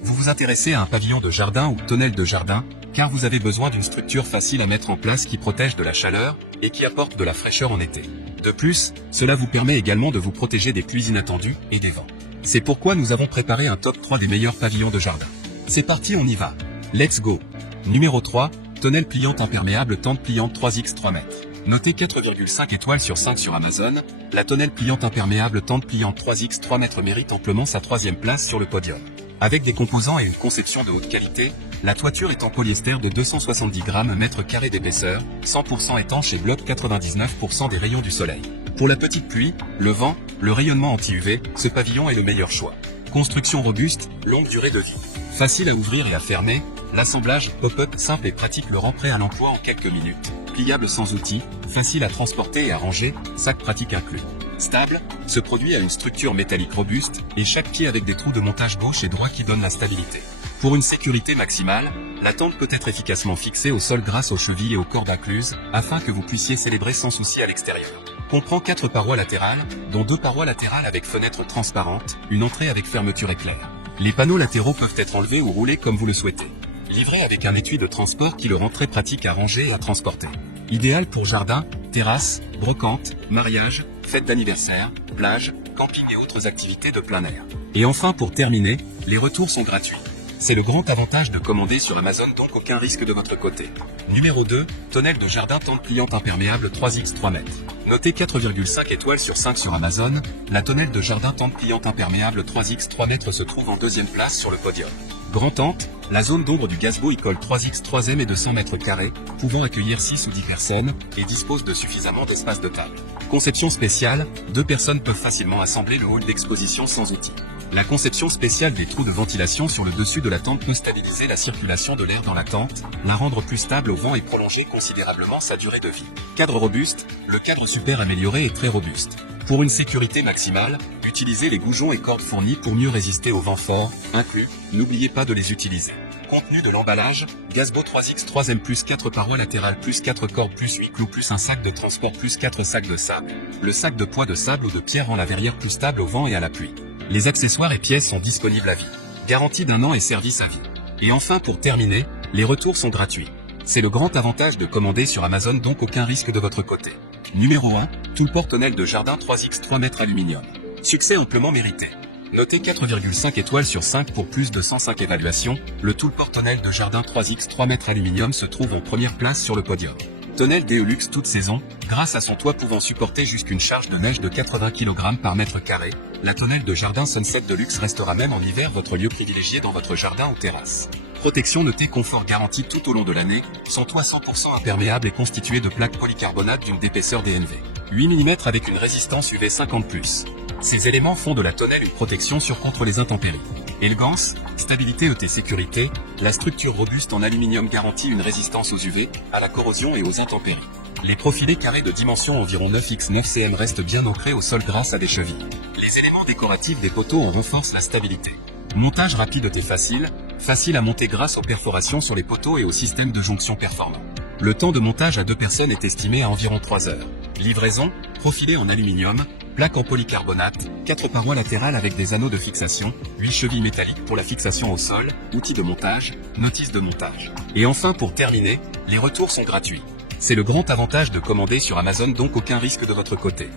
Vous vous intéressez à un pavillon de jardin ou tonnelle de jardin, car vous avez besoin d'une structure facile à mettre en place qui protège de la chaleur, et qui apporte de la fraîcheur en été. De plus, cela vous permet également de vous protéger des pluies inattendues et des vents. C'est pourquoi nous avons préparé un top 3 des meilleurs pavillons de jardin. C'est parti, on y va. Let's go. Numéro 3, tonnelle pliante imperméable tente pliante 3x 3 mètres. Notée 4,5 étoiles sur 5 sur Amazon, la tonnelle pliante imperméable tente pliante 3x 3 mètres mérite amplement sa 3e place sur le podium. Avec des composants et une conception de haute qualité, la toiture est en polyester de 270 grammes mètre carré d'épaisseur, 100% étanche et bloque 99% des rayons du soleil. Pour la petite pluie, le vent, le rayonnement anti-UV, ce pavillon est le meilleur choix. Construction robuste, longue durée de vie. Facile à ouvrir et à fermer, l'assemblage pop-up simple et pratique le rend prêt à l'emploi en quelques minutes. Pliable sans outils, facile à transporter et à ranger, sac pratique inclus. Stable, ce produit a une structure métallique robuste, et chaque pied avec des trous de montage gauche et droit qui donnent la stabilité. Pour une sécurité maximale, la tente peut être efficacement fixée au sol grâce aux chevilles et aux cordes incluses, afin que vous puissiez célébrer sans souci à l'extérieur. Comprend 4 parois latérales, dont 2 parois latérales avec fenêtres transparentes, une entrée avec fermeture éclair. Les panneaux latéraux peuvent être enlevés ou roulés comme vous le souhaitez. Livré avec un étui de transport qui le rend très pratique à ranger et à transporter. Idéal pour jardin, terrasse, brocante, mariage, fête d'anniversaire, plage, camping et autres activités de plein air. Et enfin pour terminer, les retours sont gratuits. C'est le grand avantage de commander sur Amazon, donc aucun risque de votre côté. Numéro 2, tonnelle de jardin tente pliante imperméable 3x 3 mètres. Notée 4,5 étoiles sur 5 sur Amazon, la tonnelle de jardin tente pliante imperméable 3x 3 mètres se trouve en 2e place sur le podium. Grand tente, la zone d'ombre du gazebo école 3x 3m est de 100 mètres carrés, pouvant accueillir 6 ou 10 personnes, et dispose de suffisamment d'espace de table. Conception spéciale, 2 personnes peuvent facilement assembler le hall d'exposition sans outils. La conception spéciale des trous de ventilation sur le dessus de la tente peut stabiliser la circulation de l'air dans la tente, la rendre plus stable au vent et prolonger considérablement sa durée de vie. Cadre robuste, le cadre super amélioré est très robuste. Pour une sécurité maximale, utilisez les goujons et cordes fournis pour mieux résister aux vents forts, inclus, n'oubliez pas de les utiliser. Contenu de l'emballage, gazebo 3x 3m plus 4 parois latérales plus 4 cordes plus 8 clous plus un sac de transport plus 4 sacs de sable. Le sac de poids de sable ou de pierre rend la verrière plus stable au vent et à la pluie. Les accessoires et pièces sont disponibles à vie. Garantie d'1 an et service à vie. Et enfin pour terminer, les retours sont gratuits. C'est le grand avantage de commander sur Amazon, donc aucun risque de votre côté. Numéro 1, Toolport tonnelle de jardin 3x 3 mètres aluminium. Succès amplement mérité. Noté 4,5 étoiles sur 5 pour plus de 105 évaluations, le Toolport tonnelle de jardin 3x 3 mètres aluminium se trouve en première place sur le podium. Tonnelle Deluxe toute saison, grâce à son toit pouvant supporter jusqu'une charge de neige de 80 kg par mètre carré, la tonnelle de jardin Sunset Deluxe restera même en hiver votre lieu privilégié dans votre jardin ou terrasse. Protection notée confort garantie tout au long de l'année, son toit 100% imperméable est constitué de plaques polycarbonate d'une épaisseur DNV. 8 mm avec une résistance UV 50+. Ces éléments font de la tonnelle une protection contre les intempéries. Élégance, stabilité et sécurité, la structure robuste en aluminium garantit une résistance aux UV, à la corrosion et aux intempéries. Les profilés carrés de dimension environ 9x9 cm restent bien ancrés au sol grâce à des chevilles. Les éléments décoratifs des poteaux en renforcent la stabilité. Montage rapide et facile à monter grâce aux perforations sur les poteaux et au système de jonction performant. Le temps de montage à 2 personnes est estimé à environ 3 heures. Livraison, profilé en aluminium, plaque en polycarbonate, 4 parois latérales avec des anneaux de fixation, 8 chevilles métalliques pour la fixation au sol, outils de montage, notice de montage. Et enfin pour terminer, les retours sont gratuits. C'est le grand avantage de commander sur Amazon, donc aucun risque de votre côté.